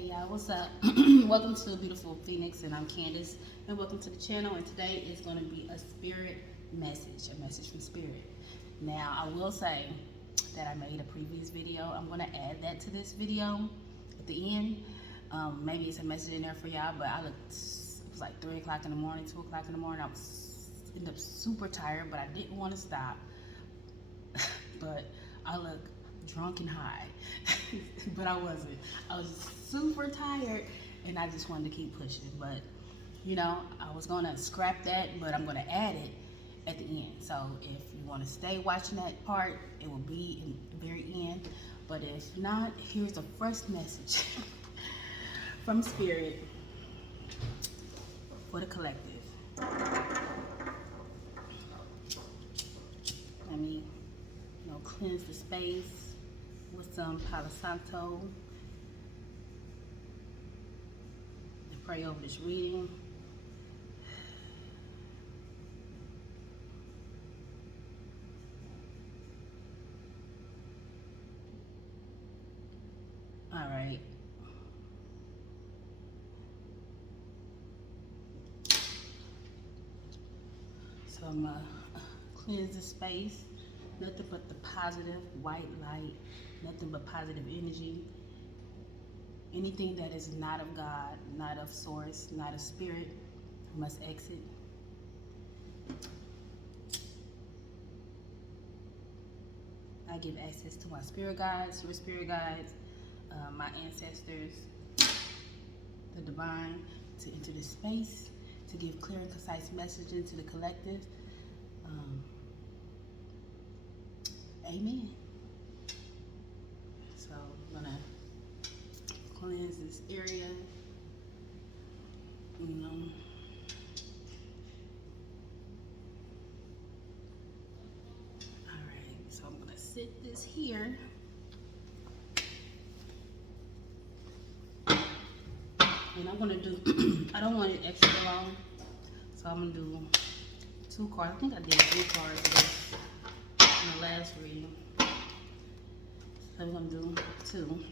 Hey y'all, what's up? Welcome to Beautiful Phoenix, and I'm Candace, and welcome to the channel. And today is going to be a spirit message, a message from spirit. Now, I will say that I made a previous video. I'm going to add that to this video at the end. Maybe it's a message in there for y'all, but it was like 3 o'clock in the morning, 2 o'clock in the morning. I was ended up super tired, but I didn't want to stop. But I look drunk and high, but I wasn't. I was super tired, and I just wanted to keep pushing. But you know, I was gonna scrap that, but I'm gonna add it at the end. So if you want to stay watching that part, it will be in the very end. But if not, here's the first message from Spirit for the collective. Let me, cleanse the space with some Palo Santo. Pray over this reading. All right. So I'm gonna cleanse the space. Nothing but the positive white light. Nothing but positive energy. Anything that is not of God, not of source, not of spirit, must exit. I give access to my spirit guides, your spirit guides, my ancestors, the divine, to enter this space, to give clear and concise messaging to the collective. Amen. So I'm gonna cleanse this area. Alright, so I'm gonna sit this here. And I'm gonna do, I don't want it extra long, so I'm gonna do 2 cards. I think I did 3 cards in the last reading. So I'm gonna do 2.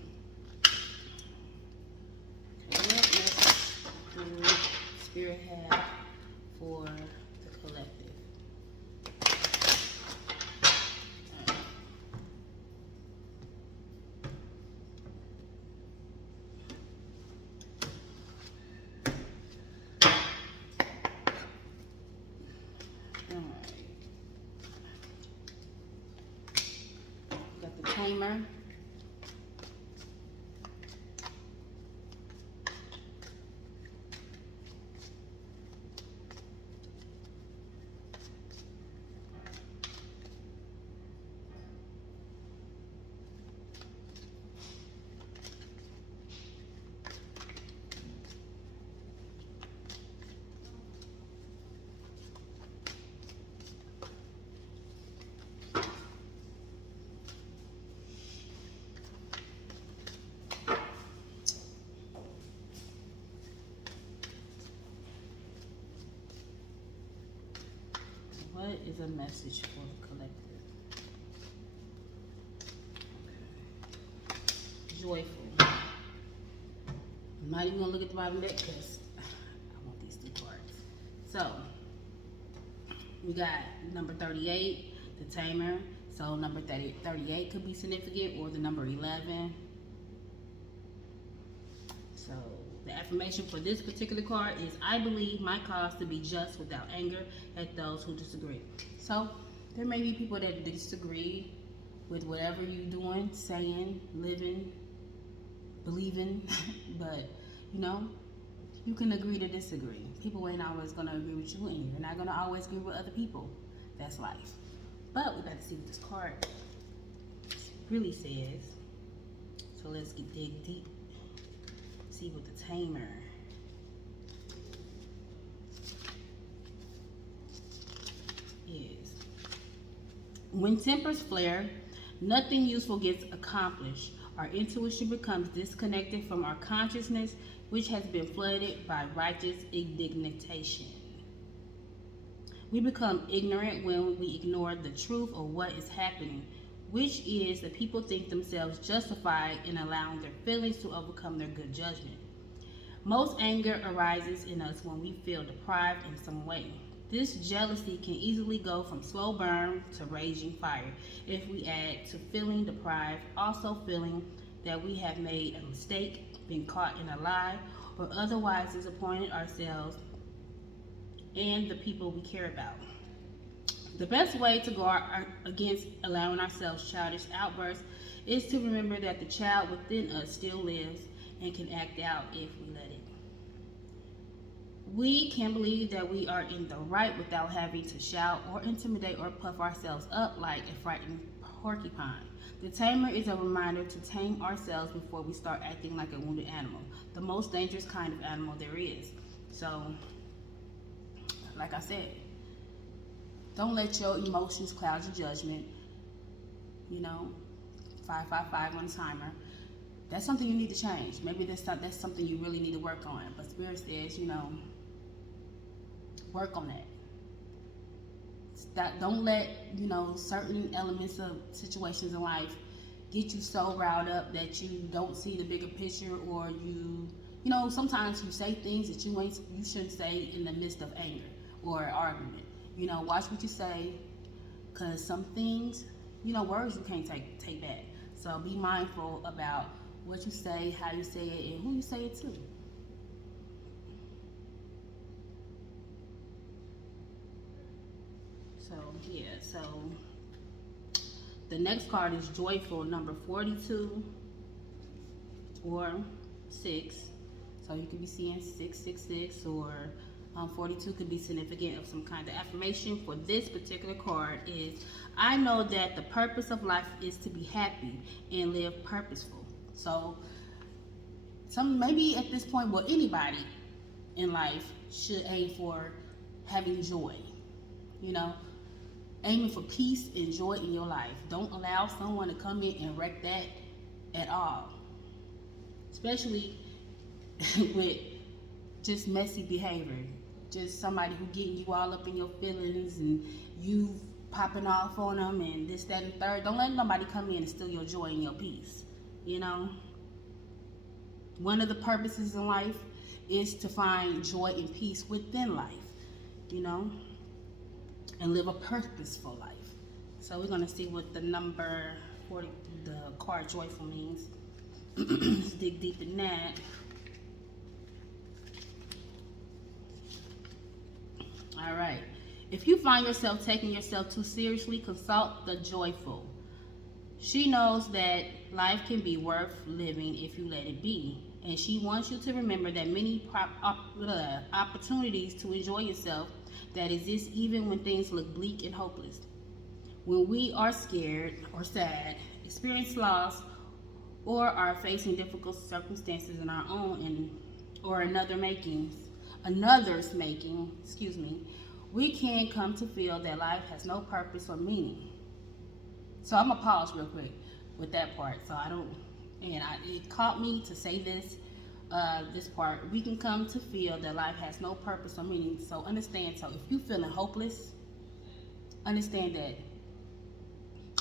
Okay, what message do Spirit have for the collective? Got the Tamer. What is a message for the collective? Okay. Joyful. I'm not even gonna look at the bottom deck because I want these 2 cards. So we got number 38, the Tamer. So number 38 could be significant, or the number 11. So the affirmation for this particular card is, I believe my cause to be just without anger at those who disagree. So there may be people that disagree with whatever you're doing, saying, living, believing, but you can agree to disagree. People ain't always gonna agree with you, and you're not gonna always agree with other people. That's life. But we got to see what this card really says. So let's dig deep. See what the Tamer is. When tempers flare, nothing useful gets accomplished. Our intuition becomes disconnected from our consciousness, which has been flooded by righteous indignation. We become ignorant when we ignore the truth of what is happening. which is that people think themselves justified in allowing their feelings to overcome their good judgment. Most anger arises in us when we feel deprived in some way. This jealousy can easily go from slow burn to raging fire if we add to feeling deprived, also feeling that we have made a mistake, been caught in a lie, or otherwise disappointed ourselves and the people we care about. The best way to guard against allowing ourselves childish outbursts is to remember that the child within us still lives and can act out if we let it. We can believe that we are in the right without having to shout or intimidate or puff ourselves up like a frightened porcupine. The tamer is a reminder to tame ourselves before we start acting like a wounded animal, the most dangerous kind of animal there is. So, like I said, don't let your emotions cloud your judgment. 555 on the timer. That's something you need to change. Maybe that's something you really need to work on. But Spirit says, work on that. Don't let, certain elements of situations in life get you so riled up that you don't see the bigger picture, or sometimes you say things that you shouldn't say in the midst of anger or argument. Watch what you say, because some things, words you can't take back. So be mindful about what you say, how you say it, and who you say it to. So the next card is Joyful, number 42 or 6. So you could be seeing 666, or 42 could be significant of some kind of affirmation. For this particular card is, I know that the purpose of life is to be happy and live purposeful. So maybe at this point, anybody in life should aim for having joy, aiming for peace and joy in your life. Don't allow someone to come in and wreck that at all, especially with just messy behavior. Just somebody who getting you all up in your feelings and you popping off on them and this, that, and third. Don't let nobody come in and steal your joy and your peace. One of the purposes in life is to find joy and peace within life, and live a purposeful life. So we're going to see what the number 40, the card Joyful means. Let's dig deep in that. All right. If you find yourself taking yourself too seriously, consult the Joyful. She knows that life can be worth living if you let it be. And she wants you to remember that many opportunities to enjoy yourself that exist even when things look bleak and hopeless. When we are scared or sad, experience loss, or are facing difficult circumstances in our own or another's making, we can come to feel that life has no purpose or meaning. So I'm gonna pause real quick with that part. It caught me to say this part. We can come to feel that life has no purpose or meaning. So understand. So if you're feeling hopeless, understand that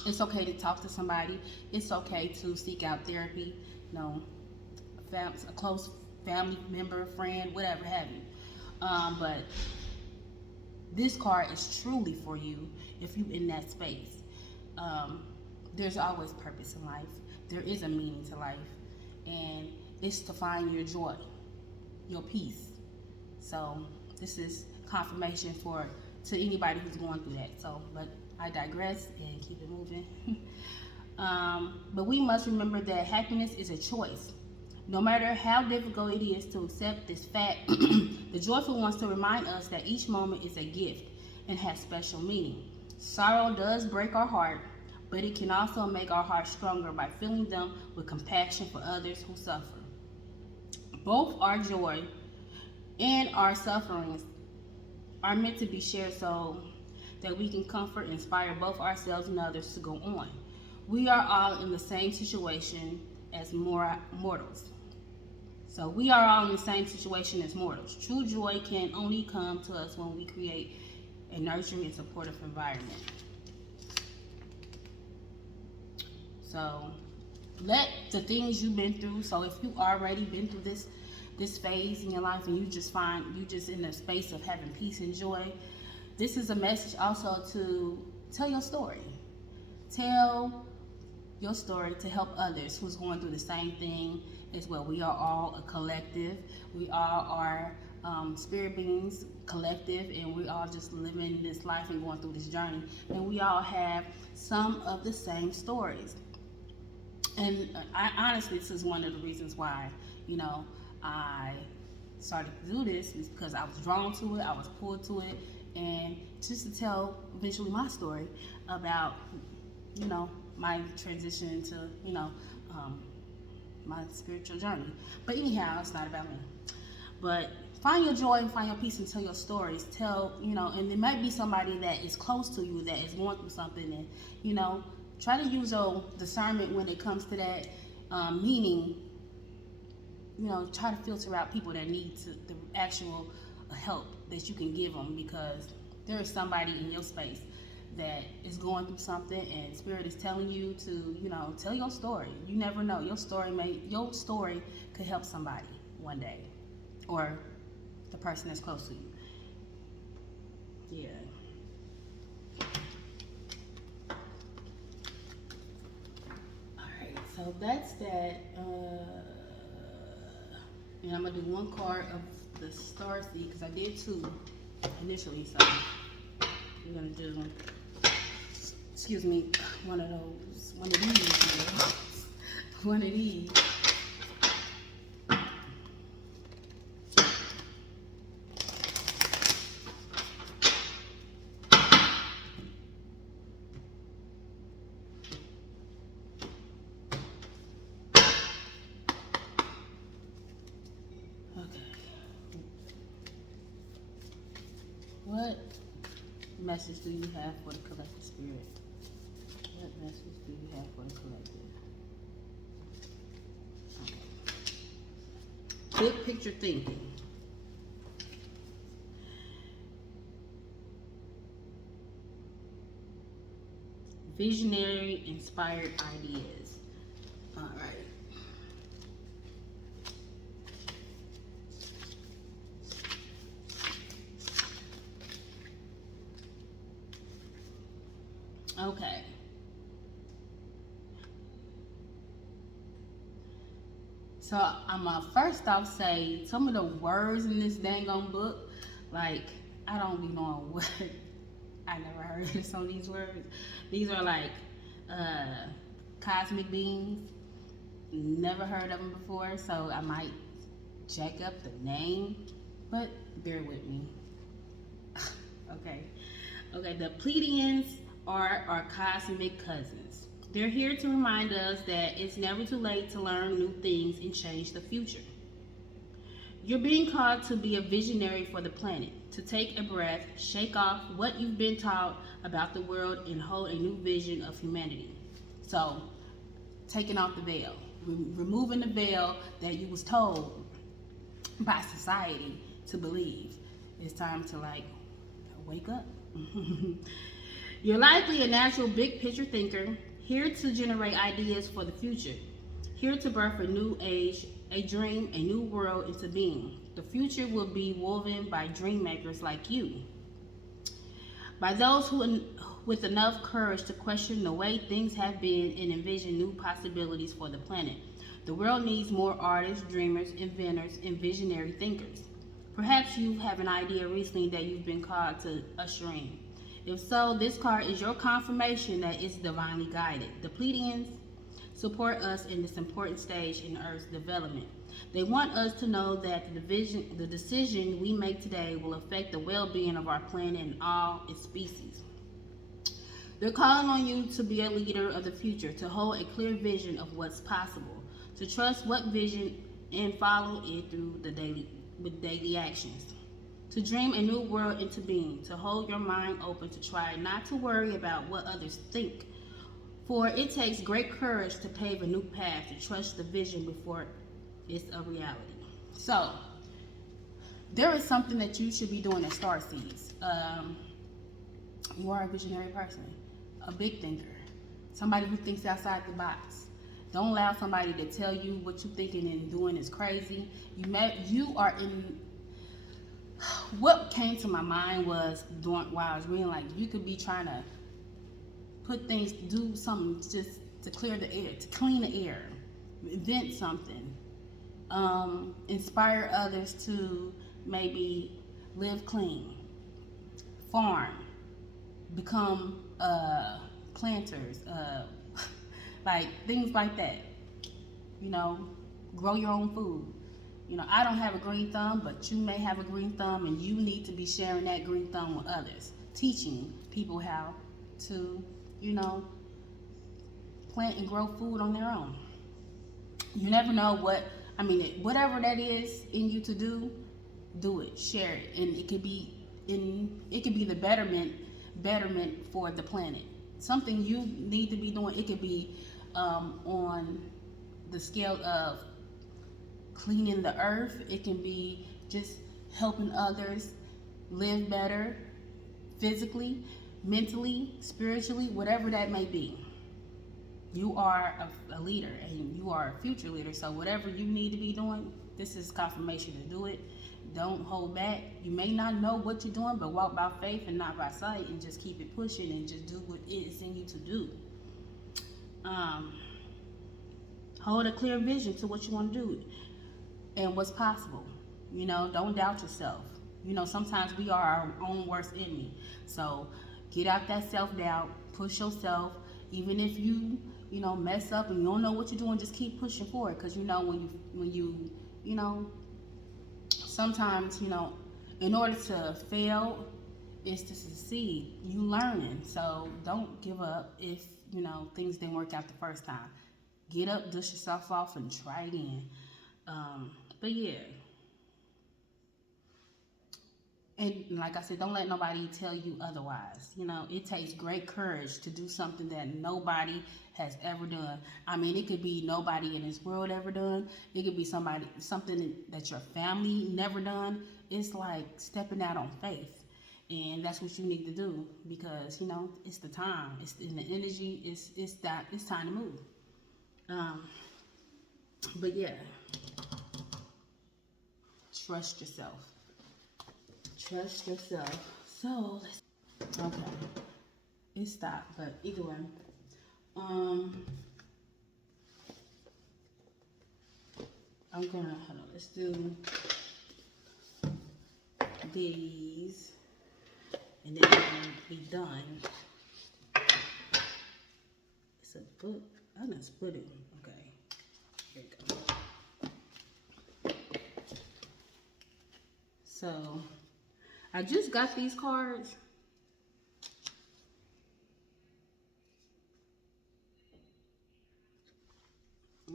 it's okay to talk to somebody. It's okay to seek out therapy. A close family member, friend, whatever have you. But this card is truly for you if you're in that space. There's always purpose in life. There is a meaning to life, and it's to find your joy, your peace. So this is confirmation to anybody who's going through that. But I digress and keep it moving. But we must remember that happiness is a choice. No matter how difficult it is to accept this fact, the Joyful wants to remind us that each moment is a gift and has special meaning. Sorrow does break our heart, but it can also make our hearts stronger by filling them with compassion for others who suffer. Both our joy and our sufferings are meant to be shared so that we can comfort and inspire both ourselves and others to go on. We are all in the same situation as mortals. So we are all in the same situation as mortals. True joy can only come to us when we create a nurturing and supportive environment. So let the things you've been through. So if you already been through this phase in your life and you just in a space of having peace and joy, this is a message also to tell your story. Tell your story to help others who's going through the same thing as well. We are all a collective. We all are spirit beings, collective, and we all just living this life and going through this journey. And we all have some of the same stories. And I honestly, this is one of the reasons why, I started to do this, is because I was drawn to it, I was pulled to it, and just to tell eventually my story about, my transition to, my spiritual journey. But anyhow, it's not about me. But find your joy and find your peace and tell your stories. And it might be somebody that is close to you that is going through something, and, try to use your discernment when it comes to that, meaning, try to filter out people that need the actual help that you can give them, because there is somebody in your space that is going through something, and Spirit is telling you to, tell your story. You never know. Your story could help somebody one day, or the person that's close to you. Yeah. Alright, so that's that. And I'm going to do one card of the star seed, because I did two initially, so we're going to do, one of these. What message do you have for the collective spirit? What message do you have for the collective? Okay. Big picture thinking. Visionary, inspired ideas. All right. Okay. So I'm gonna first off say some of the words in this dang on book, like, I don't be knowing what. I never heard of some of these words. These are like cosmic beings. Never heard of them before, so I might jack up the name, but bear with me. Okay. The Pleiadians are our cosmic cousins. They're here to remind us that it's never too late to learn new things and change the future. You're being called to be a visionary for the planet, to take a breath, shake off what you've been taught about the world, and hold a new vision of humanity. So, taking off the veil, removing the veil that you was told by society to believe. It's time to wake up. You're likely a natural big picture thinker, here to generate ideas for the future, here to birth a new age, a dream, a new world into being. The future will be woven by dream makers like you, by those who, with enough courage to question the way things have been and envision new possibilities for the planet. The world needs more artists, dreamers, inventors, and visionary thinkers. Perhaps you have an idea recently that you've been called to usher in. If so, this card is your confirmation that it's divinely guided. The Pleiadians support us in this important stage in Earth's development. They want us to know that the decision we make today will affect the well-being of our planet and all its species. They're calling on you to be a leader of the future, to hold a clear vision of what's possible, to trust what vision and follow it through with daily actions. To dream a new world into being, to hold your mind open, to try not to worry about what others think. For it takes great courage to pave a new path, to trust the vision before it's a reality. So, there is something that you should be doing at Starseeds. You are a visionary person, a big thinker, somebody who thinks outside the box. Don't allow somebody to tell you what you're thinking and doing is crazy. You are in. What came to my mind was while I was reading, like, you could be trying to put things, do something just to clear the air, to clean the air, invent something, inspire others to maybe live clean, farm, become planters, like things like that. You know, grow your own food. You know, I don't have a green thumb, but you may have a green thumb, and you need to be sharing that green thumb with others, teaching people how to, you know, plant and grow food on their own. You never know whatever that is in you to do it, share it, and it could be the betterment for the planet. Something you need to be doing. It could be on the scale of cleaning the earth. It can be just helping others live better, physically, mentally, spiritually, whatever that may be. You are a leader, and you are a future leader. So whatever you need to be doing, this is confirmation to do it. Don't hold back. You may not know what you're doing, but walk by faith and not by sight, and just keep it pushing and just do what it is in you to do. Hold a clear vision to what you want to do and what's possible. You know, don't doubt yourself. You know, sometimes we are our own worst enemy. So get out that self-doubt, push yourself. Even if you know, mess up and you don't know what you're doing, just keep pushing forward. Because, you know, when you know, sometimes, you know, in order to fail is to succeed. You learning. So don't give up if, you know, things didn't work out the first time. Get up, dust yourself off, and try again. But yeah. And like I said, don't let nobody tell you otherwise. You know, it takes great courage to do something that nobody has ever done. I mean, it could be nobody in this world ever done. It could be something that your family never done. It's like stepping out on faith. And that's what you need to do, because, you know, it's the time. It's in the energy. It's time to move. But yeah, trust yourself. Trust yourself. So, okay, it stopped, but either way, I'm gonna, hold on, let's do these, and then we're gonna be done. It's a book. I done split it. Okay, here we go. So, I just got these cards.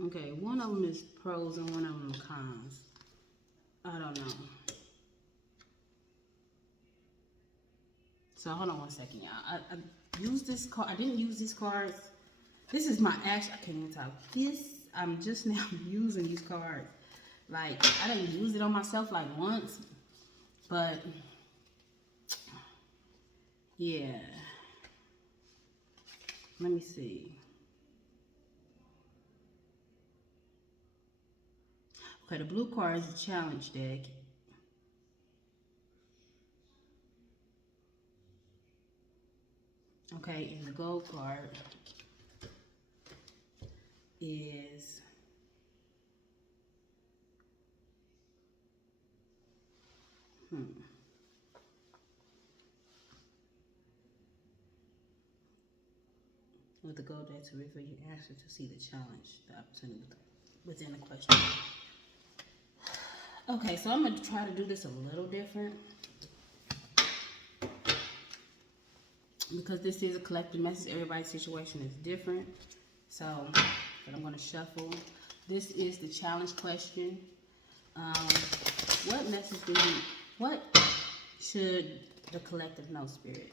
Okay, one of them is pros and one of them cons. I don't know. So hold on one second, y'all. I used this card. I didn't use these cards. This is my actual. I can't even talk. I'm just now using these cards. Like, I didn't use it on myself like once, but yeah. Let me see. Okay, the blue card is a challenge deck. Okay, and the gold card is with the gold deck to reveal your answer to see the challenge, the opportunity within the question. Okay, so I'm going to try to do this a little different, because this is a collective message. Everybody's situation is different. So, but I'm going to shuffle. This is the challenge question. What should the collective know, Spirit?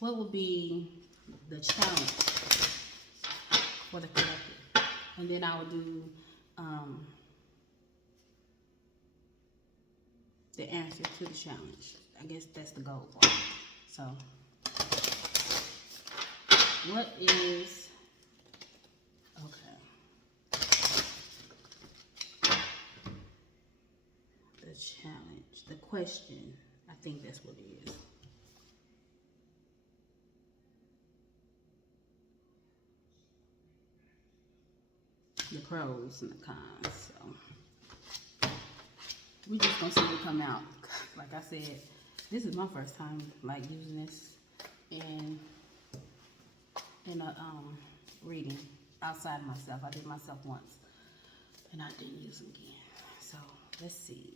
What would be the challenge for the collective? And then I will do the answer to the challenge. I guess that's the goal part. So What is, okay, the challenge, the question, I think that's what it is. The pros and the cons, so we just gonna see what come out. Like I said, this is my first time like using this in a reading outside of myself. I did myself once and I didn't use them again. So let's see.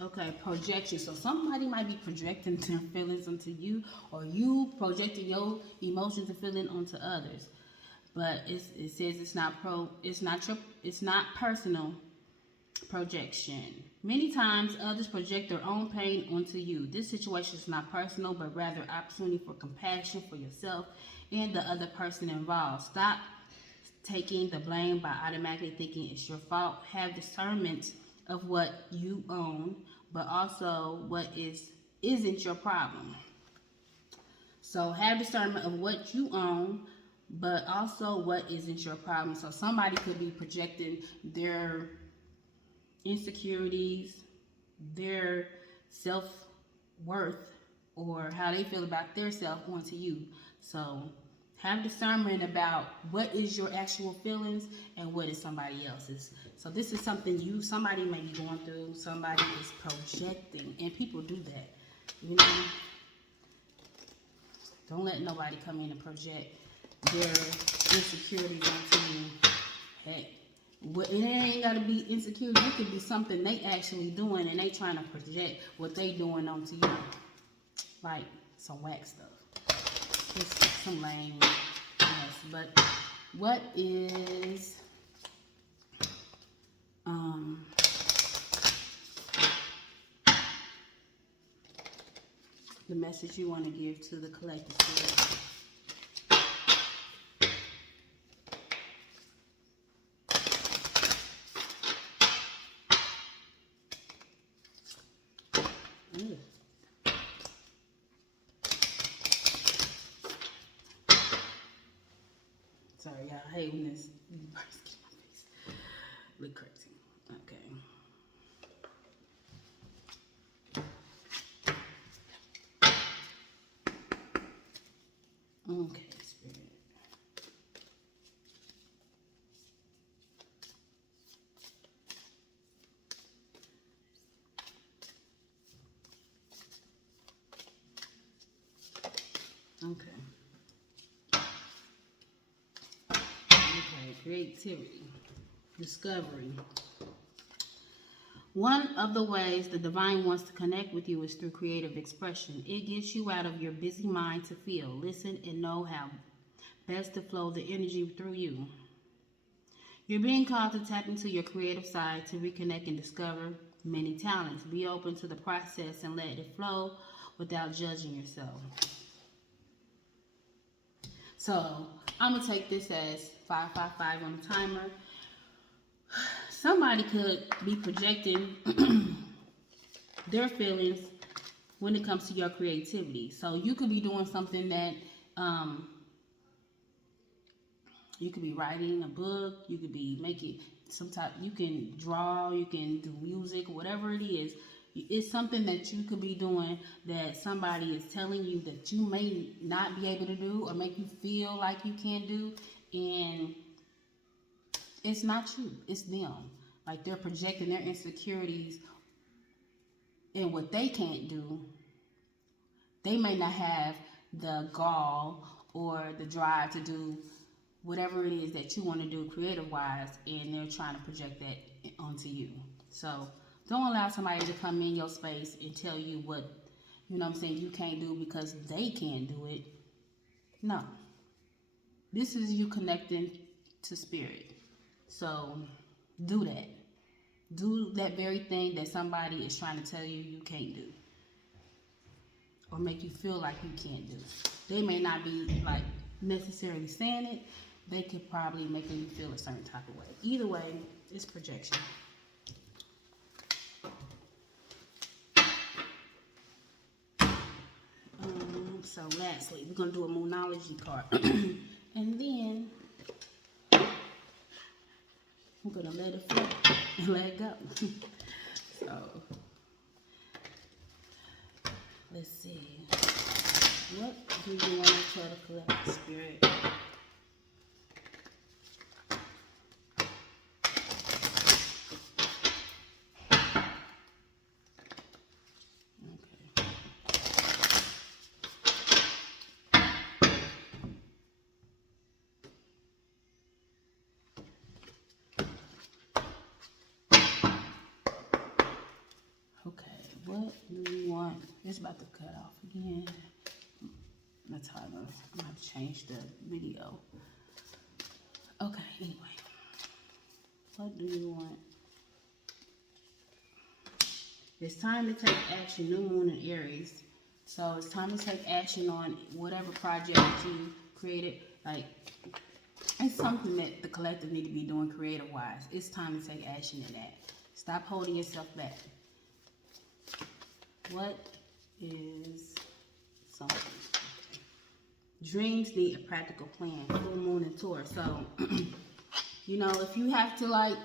Okay, projection. So somebody might be projecting their feelings onto you, or you projecting your emotions and feelings onto others. But it says it's not personal projection. Many times others project their own pain onto you. This situation is not personal, but rather opportunity for compassion for yourself and the other person involved. Stop taking the blame by automatically thinking it's your fault. Have discernment of what you own, but also what isn't your problem. So have discernment of what you own, but also what isn't your problem. So somebody could be projecting their insecurities, their self-worth, or how they feel about their self onto you. So have discernment about what is your actual feelings and what is somebody else's. So this is something somebody may be going through, somebody is projecting, and people do that. You know, don't let nobody come in and project their insecurities onto you. Heck, it ain't gotta be insecurity. It could be something they actually doing and they trying to project what they doing onto you. Like some whack stuff. It's some lame mess. But what is the message you want to give to the collective spirit? Sorry, y'all. I hate when this bursts in my face. Look crazy. Okay. Okay, spirit. Okay, creativity, discovery. One of the ways the divine wants to connect with you is through creative expression. It gets you out of your busy mind to feel, listen, and know how best to flow the energy through you. You're being called to tap into your creative side to reconnect and discover many talents. Be open to the process and let it flow without judging yourself. So I'm going to take this as 555 on the timer. Somebody could be projecting their feelings when it comes to your creativity. So you could be doing something that you could be writing a book, you could be making some type, you can draw, you can do music, whatever it is. It's something that you could be doing that somebody is telling you that you may not be able to do or make you feel like you can't do, and it's not you, it's them. Like they're projecting their insecurities and what they can't do. They may not have the gall or the drive to do whatever it is that you want to do creative wise, and they're trying to project that onto you. So don't allow somebody to come in your space and tell you what, you know what I'm saying, you can't do because they can't do it. No. This is you connecting to spirit. So do that. Do that very thing that somebody is trying to tell you you can't do, or make you feel like you can't do. They may not be like necessarily saying it. They could probably make you feel a certain type of way. Either way, it's projection. So lastly, we're gonna do a Moonology card. And then we're gonna let it flow and let it go. So let's see. What do you want to tell the collective spirit? Okay, what do we want? It's about to cut off again. The timer. I'm gonna have to change the video. Okay, anyway. What do you want? It's time to take action. New moon in Aries. So it's time to take action on whatever project that you created. Like, it's something that the collective need to be doing creative wise. It's time to take action in that. Stop holding yourself back. What is something? Dreams need a practical plan. Full moon and Taurus. So, you know, if you have to like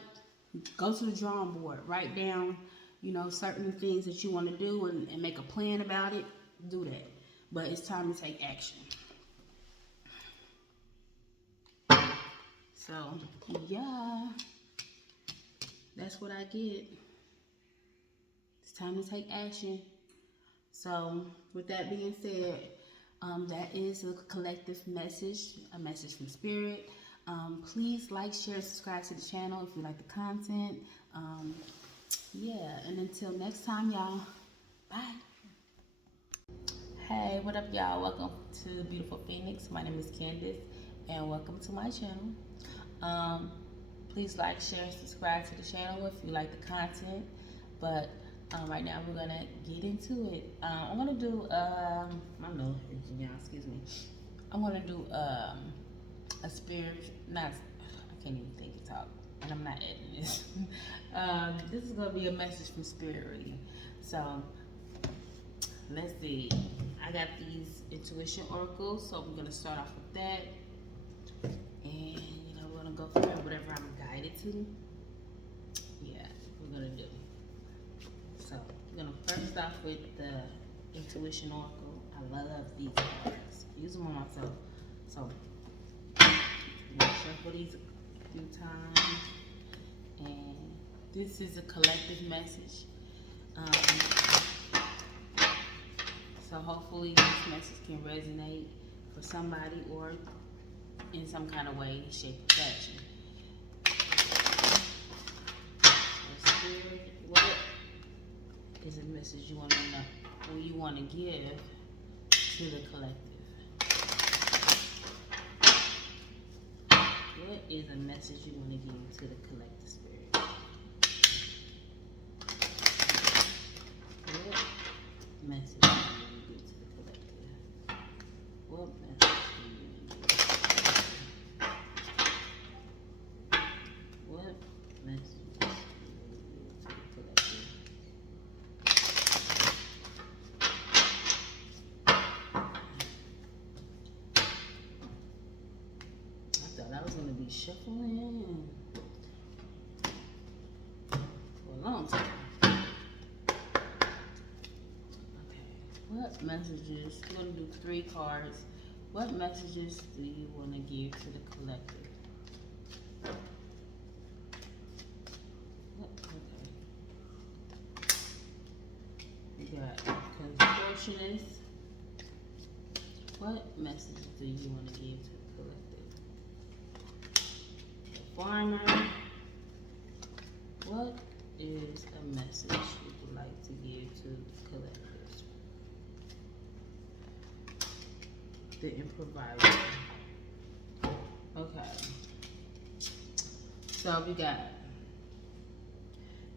go to the drawing board, write down, you know, certain things that you want to do and make a plan about it, do that. But it's time to take action. So, yeah, that's what I get. It's time to take action. So, with that being said, that is a collective message, a message from Spirit. Please like, share, subscribe to the channel if you like the content. Yeah, and until next time, y'all, bye. Hey, what up, y'all? Welcome to Beautiful Phoenix. My name is Candace, and welcome to my channel. Please like, share, subscribe to the channel if you like the content. But right now we're gonna get into it. I'm gonna do excuse me. I'm gonna do a spirit. I can't even think and talk, and I'm not editing this. This is gonna be a message from Spirit reading. So let's see. I got these intuition oracles, so we're gonna start off with that, and you know we're gonna go through whatever I'm guided to. Yeah, we're gonna do. So we're gonna first off with the intuition oracle. I love these cards. Use them on myself. So I'm gonna shuffle these a few times, and this is a collective message. So hopefully this message can resonate for somebody or in some kind of way, shape, or fashion. So Spirit, what is a message you want to know, or you want to give to the collective? What is a message you want to give to the collective spirit? What message do you want to give to the collective? What message do you want to give? What message do you want to give to the collective? I was going to be shuffling for a long time. Okay, what messages? We're going to do 3 cards. What messages do you want to give to the collective? Okay. We got contortionist. What message do you want to give to the collective? Farmer, what is a message you would like to give to the collective? The improviser. Okay. So we got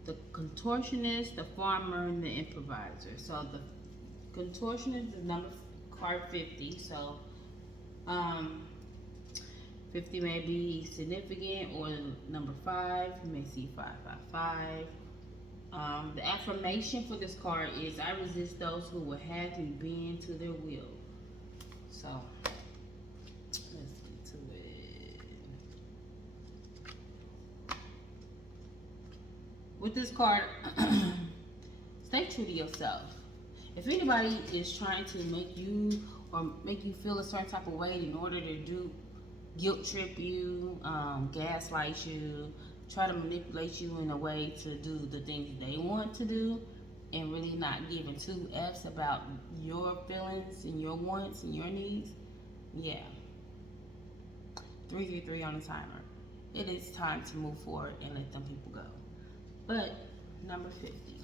the contortionist, the farmer, and the improviser. So the contortionist is number card 50. So 50 may be significant, or number 5, you may see 555. The affirmation for this card is, I resist those who will have me bend to their will. So let's get to it. With this card, stay true to yourself. If anybody is trying to make you or make you feel a certain type of way in order to do guilt trip you, gaslight you, try to manipulate you in a way to do the things they want to do, and really not giving two F's about your feelings and your wants and your needs, yeah. 333 on the timer. It is time to move forward and let them people go. But number 50,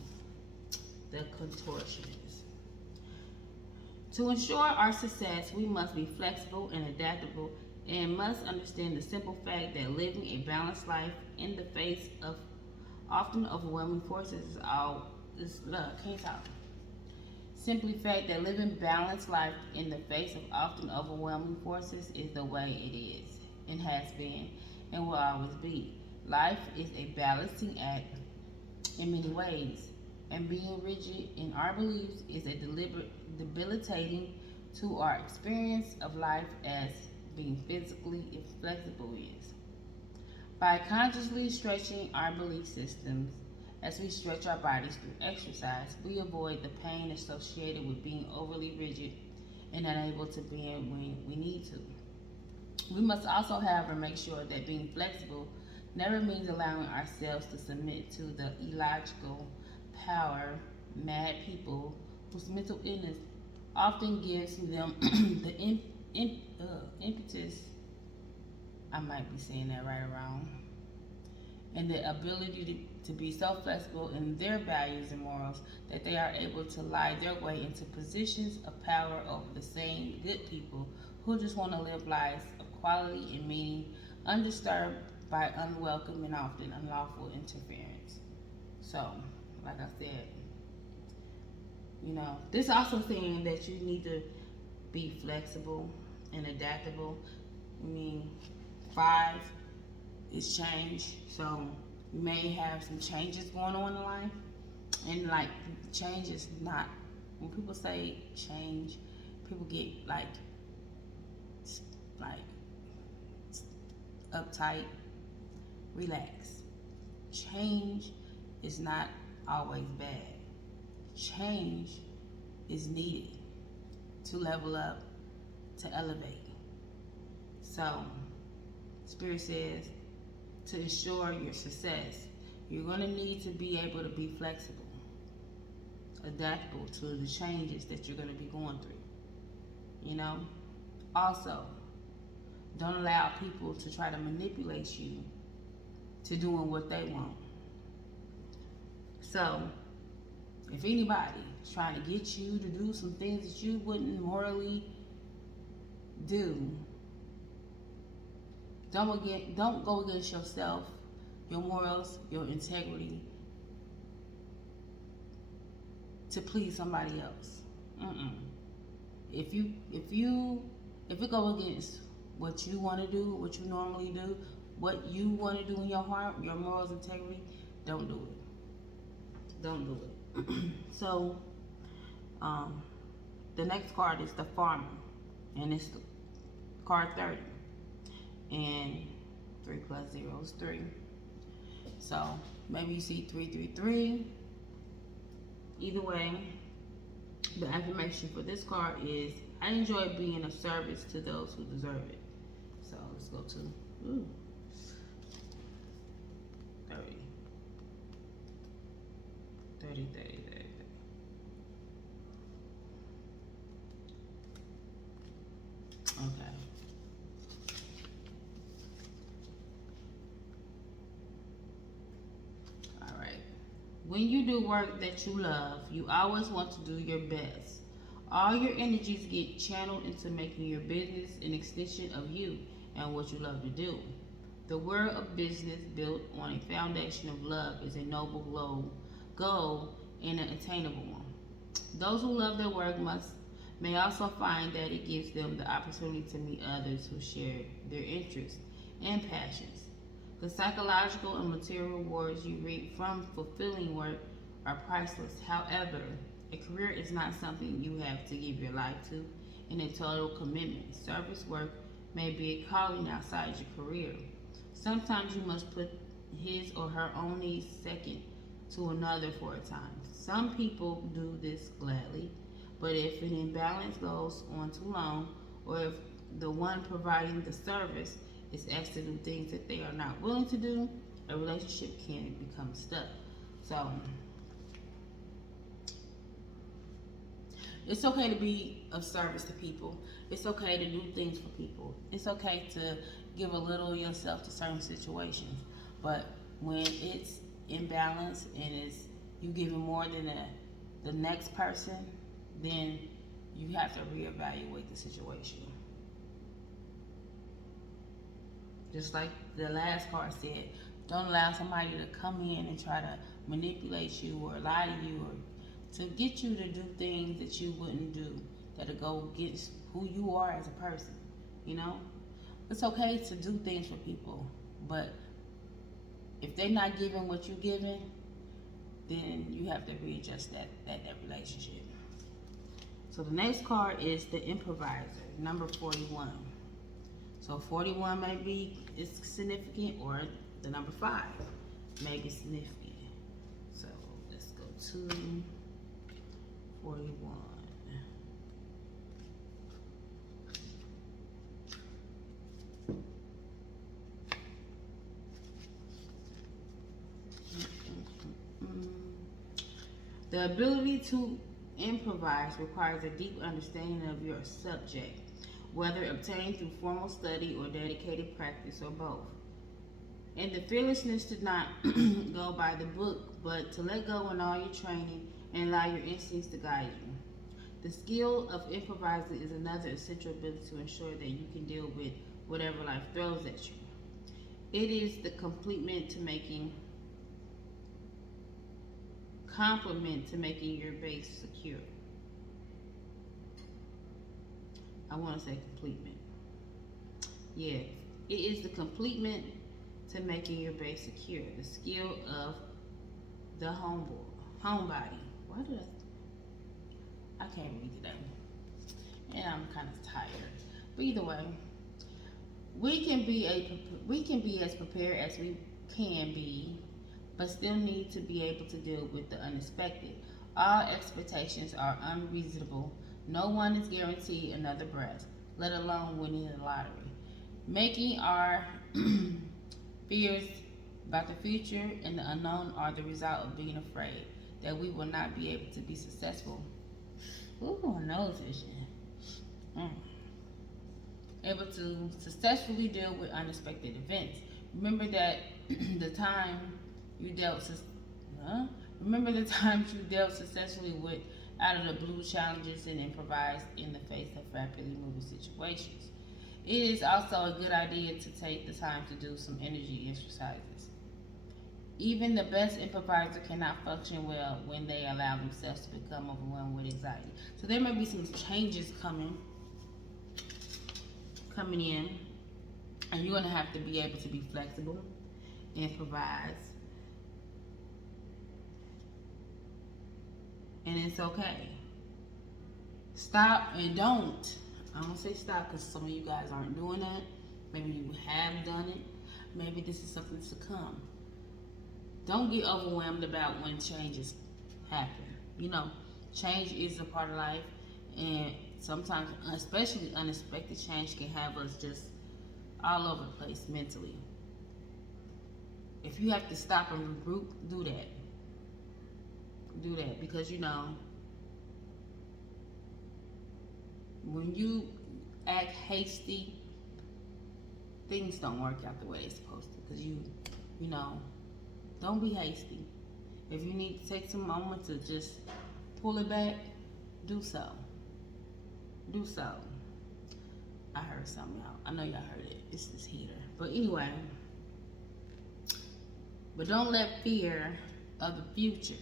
the contortionist. To ensure our success, we must be flexible and adaptable and must understand the simple fact that living a balanced life in the face of often overwhelming forces can't talk. Simply fact that living balanced life in the face of often overwhelming forces is the way it is and has been and will always be. Life is a balancing act in many ways, and being rigid in our beliefs is a debilitating to our experience of life as being physically inflexible is. By consciously stretching our belief systems as we stretch our bodies through exercise, we avoid the pain associated with being overly rigid and unable to bend when we need to. We must also, however, make sure that being flexible never means allowing ourselves to submit to the illogical power mad people whose mental illness often gives them the impetus, I might be saying that right or wrong, and the ability to be so flexible in their values and morals that they are able to lie their way into positions of power over the same good people who just want to live lives of quality and meaning, undisturbed by unwelcome and often unlawful interference. So, like I said, this also saying that you need to be flexible and adaptable. 5 is change, so you may have some changes going on in life, and like change is not, when people say change, people get like uptight. Relax. Change is not always bad. Change is needed to level up, to elevate. So, Spirit says, to ensure your success, you're going to need to be able to be flexible, adaptable to the changes that you're going to be going through. Also, don't allow people to try to manipulate you to doing what they want. So, if anybody is trying to get you to do some things that you wouldn't morally do, don't go against yourself, your morals, your integrity to please somebody else. If it go against what you want to do, what you normally do, what you want to do in your heart, your morals, integrity, don't do it. Don't do it. So, the next card is the Farmer, and it's card 30. And 3 plus 0 is 3. So, maybe you see 333. Either way, the affirmation for this card is, I enjoy being of service to those who deserve it. So, let's go to 30. 30, 30, 30. Okay. All right. When you do work that you love, you always want to do your best. All your energies get channeled into making your business an extension of you and what you love to do. The world of business built on a foundation of love is a noble goal and an attainable one. Those who love their work may also find that it gives them the opportunity to meet others who share their interests and passions. The psychological and material rewards you reap from fulfilling work are priceless. However, a career is not something you have to give your life to, and a total commitment. Service work may be a calling outside your career. Sometimes you must put his or her own needs second to another for a time. Some people do this gladly, but if an imbalance goes on too long, or if the one providing the service is asked to do things that they are not willing to do, a relationship can become stuck. So it's okay to be of service to people. It's okay to do things for people. It's okay to give a little of yourself to certain situations. But when it's imbalanced and it's you giving more than the next person, then you have to reevaluate the situation. Just like the last card said, don't allow somebody to come in and try to manipulate you or lie to you or to get you to do things that you wouldn't do, that'll go against who you are as a person. You know, it's okay to do things for people, but if they're not giving what you're giving, then you have to readjust that relationship. So the next card is the improviser, number 41. So 41 may be is significant, or the number 5 may be significant. So let's go to 41. The ability to improvise requires a deep understanding of your subject, whether obtained through formal study or dedicated practice or both. And the fearlessness to not go by the book, but to let go in all your training and allow your instincts to guide you. The skill of improvising is another essential ability to ensure that you can deal with whatever life throws at you. It is the complement to making your base secure. I want to say complement. Yeah, it is the complement to making your base secure. The skill of the homebody. Why did I can't read today, and I'm kind of tired. But either way, we can be as prepared as we can be, but still need to be able to deal with the unexpected. All expectations are unreasonable. No one is guaranteed another breath, let alone winning the lottery. Making our fears about the future and the unknown are the result of being afraid that we will not be able to be successful. Ooh, my nose itching. Able to successfully deal with unexpected events. Remember that the time you dealt successfully with out of the blue challenges and improvised in the face of rapidly moving situations. It is also a good idea to take the time to do some energy exercises. Even the best improviser cannot function well when they allow themselves to become overwhelmed with anxiety. So there may be some changes coming in, and you're going to have to be able to be flexible, improvise, and it's okay. Stop and don't. I don't say stop because some of you guys aren't doing that. Maybe you have done it. Maybe this is something to come. Don't get overwhelmed about when changes happen. You know, change is a part of life, and sometimes, especially unexpected change, can have us just all over the place mentally. If you have to stop and regroup, do that. Do that, because you know, when you act hasty, things don't work out the way they're supposed to. Because you know, don't be hasty. If you need to take some moment to just pull it back, do so. Do so. I heard something, y'all. I know y'all heard it. It's this heater. But anyway, but don't let fear of the future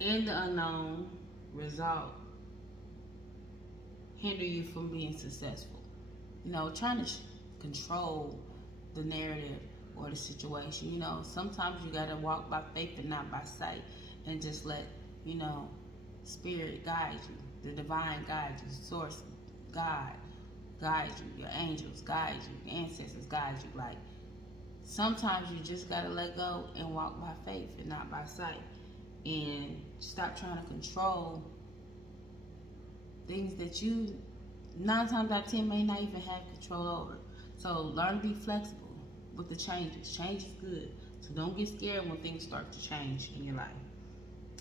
and the unknown result hinder you from being successful. You know, trying to control the narrative or the situation. You know, sometimes you gotta walk by faith and not by sight, and just let, you know, Spirit guides you. The divine guides you. Source, God guides you. Your angels guide you. Your ancestors guide you. Like, sometimes you just gotta let go and walk by faith and not by sight. And stop trying to control things that you 9 times out of 10 may not even have control over. So learn to be flexible with the changes. Change is good. So don't get scared when things start to change in your life.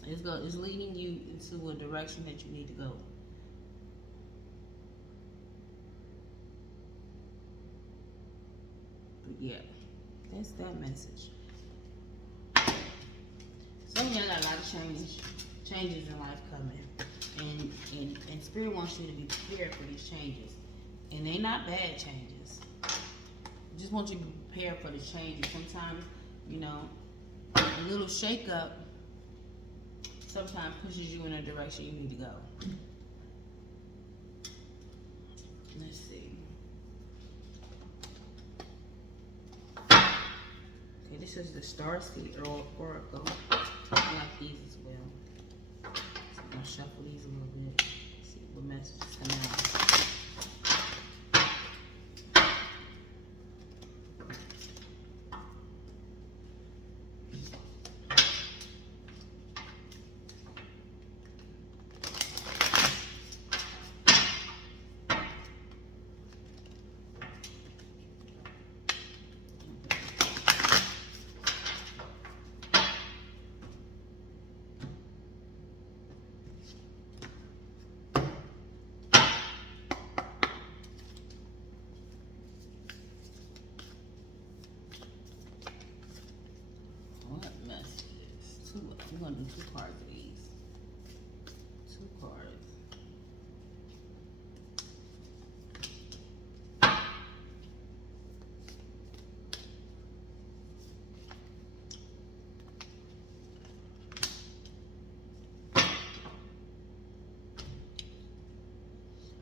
It's leading you into a direction that you need to go. But yeah, that's that message. Some of y'all got a lot of changes in life coming. And Spirit wants you to be prepared for these changes. And they not bad changes. Just want you to be prepared for the changes. Sometimes, a little shake up sometimes pushes you in a direction you need to go. Let's see. Okay, this is the Starseed Oracle. I like these as well. So I'm gonna shuffle these a little bit. See what messages come out. We're gonna do 2 cards of these. 2 cards.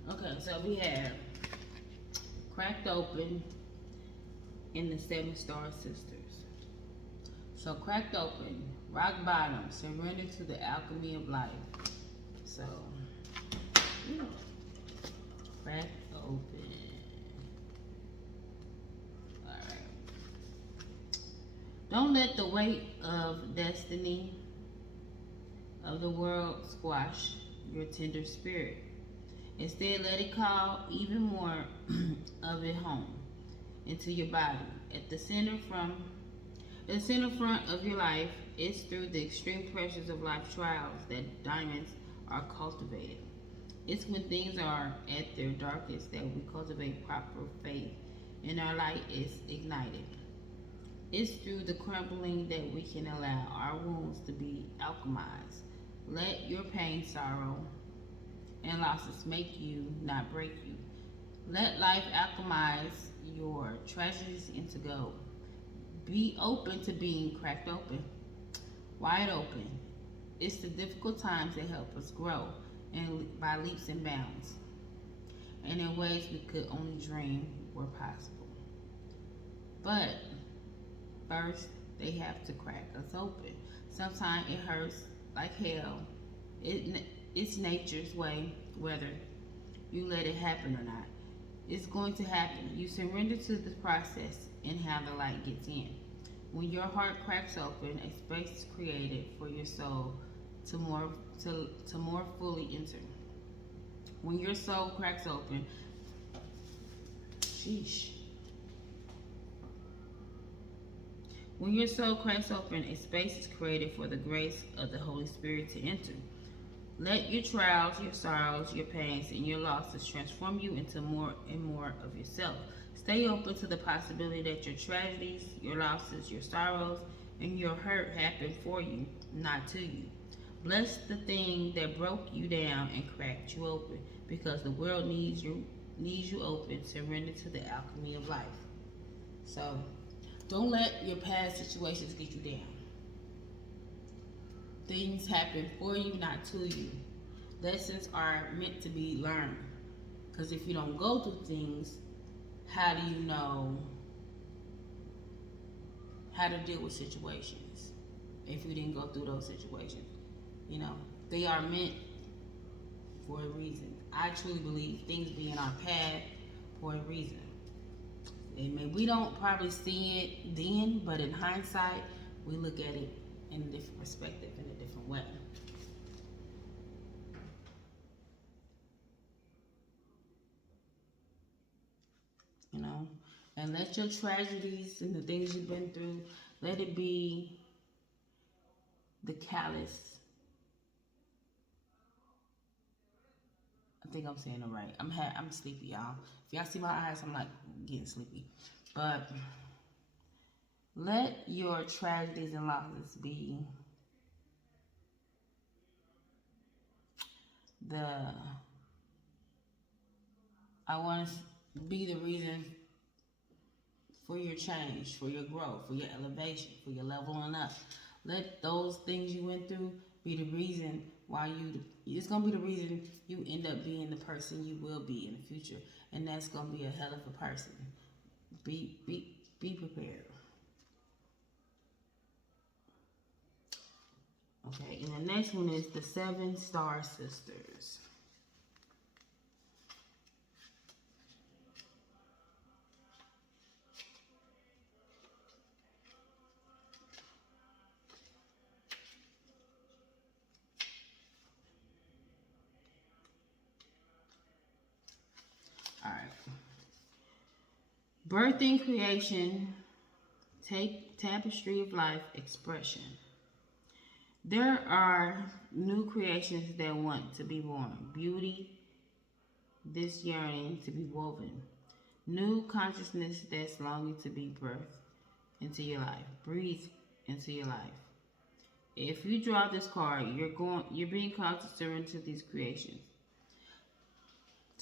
Okay, so we have Cracked Open in the 7 Star Sisters. So Cracked Open, rock bottom, surrender to the alchemy of life. So, Cracked Open. Alright. Don't let the weight of destiny of the world squash your tender spirit. Instead, let it call even more of it home into your body. At the center front of your life, it's through the extreme pressures of life trials that diamonds are cultivated. It's when things are at their darkest that we cultivate proper faith and our light is ignited. It's through the crumbling that we can allow our wounds to be alchemized. Let your pain, sorrow, and losses make you, not break you. Let life alchemize your tragedies into gold. Be open to being cracked open, wide open. It's the difficult times that help us grow, and by leaps and bounds, and in ways we could only dream were possible. But first, they have to crack us open. Sometimes it hurts like hell. It's nature's way, whether you let it happen or not. It's going to happen. You surrender to the process and how the light gets in. When your heart cracks open, a space is created for your soul to more fully enter. When your soul cracks open, When your soul cracks open, a space is created for the grace of the Holy Spirit to enter. Let your trials, your sorrows, your pains, and your losses transform you into more and more of yourself. Stay open to the possibility that your tragedies, your losses, your sorrows, and your hurt happen for you, not to you. Bless the thing that broke you down and cracked you open, because the world needs you open. Surrender to the alchemy of life. So, don't let your past situations get you down. Things happen for you, not to you. Lessons are meant to be learned. Because if you don't go through things, how do you know how to deal with situations if you didn't go through those situations? They are meant for a reason. I truly believe things be in our path for a reason. And we don't probably see it then, but in hindsight, we look at it in a different perspective, in a different way. You know, and let your tragedies and the things you've been through, let it be the callous. I think I'm saying it right. I'm sleepy, y'all. If y'all see my eyes, I'm like getting sleepy. But let your tragedies and losses be I want to be the reason for your change, for your growth, for your elevation, for your leveling up. Let those things you went through be the reason why it's going to be the reason you end up being the person you will be in the future. And that's going to be a hell of a person. Be prepared. Okay, and the next one is the 7 Star Sisters. All right. Birthing creation, tapestry of life, expression. There are new creations that want to be born. Beauty, this yearning to be woven. New consciousness that's longing to be birthed into your life. Breathe into your life. If you draw this card, you're being called to surrender to these creations.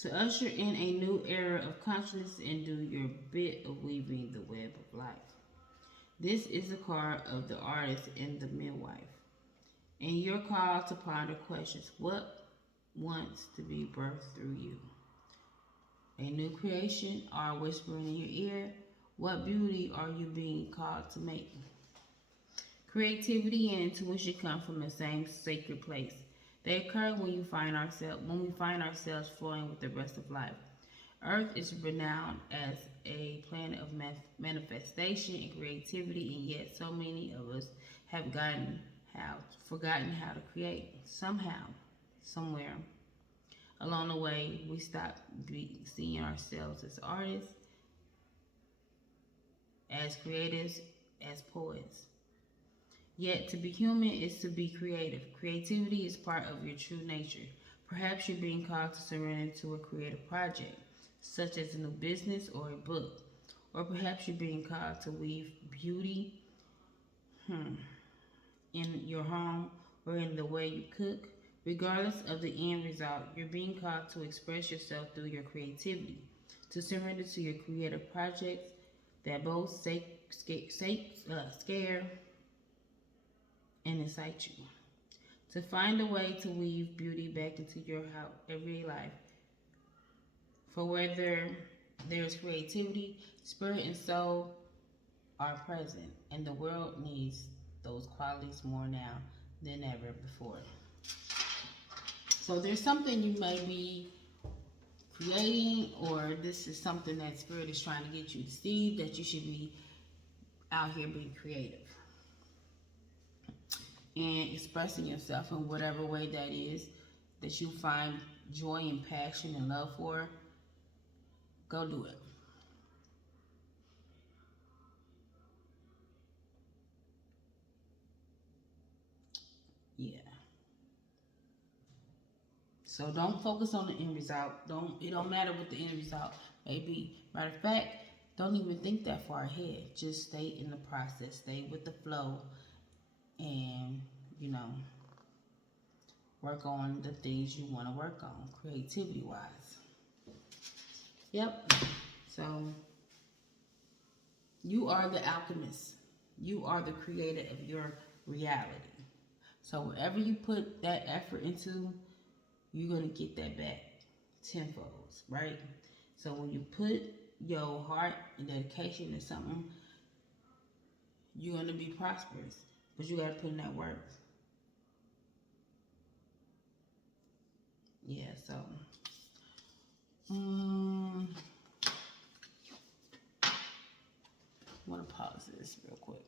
To usher in a new era of consciousness and do your bit of weaving the web of life. This is the card of the artist and the midwife. And you're called to ponder questions. What wants to be birthed through you? A new creation or whispering in your ear? What beauty are you being called to make? Creativity and intuition come from the same sacred place. They occur when we find ourselves flowing with the rest of life. Earth is renowned as a planet of manifestation and creativity, and yet so many of us have forgotten how to create. Somehow, somewhere along the way, we stop seeing ourselves as artists, as creators, as poets. Yet to be human is to be creative. Creativity is part of your true nature. Perhaps you're being called to surrender to a creative project, such as a new business or a book. Or perhaps you're being called to weave beauty in your home or in the way you cook. Regardless of the end result, you're being called to express yourself through your creativity, to surrender to your creative projects that both scare and excite you. To find a way to weave beauty back into your everyday life. For where there's creativity, spirit and soul are present, and the world needs those qualities more now than ever before. So there's something you may be creating, or this is something that spirit is trying to get you to see, that you should be out here being creative and expressing yourself in whatever way that is that you find joy and passion and love for. Go do it. Yeah. So don't focus on the end result. It don't matter what the end result may be. Matter of fact, don't even think that far ahead. Just stay in the process. Stay with the flow, and work on the things you want to work on, creativity wise. Yep. So you are the alchemist. You are the creator of your reality. So wherever you put that effort into, you're going to get that back tenfold, right? So when you put your heart and dedication to something, you're going to be prosperous. But you got to put in that work. yeah, so I'm gonna pause this real quick.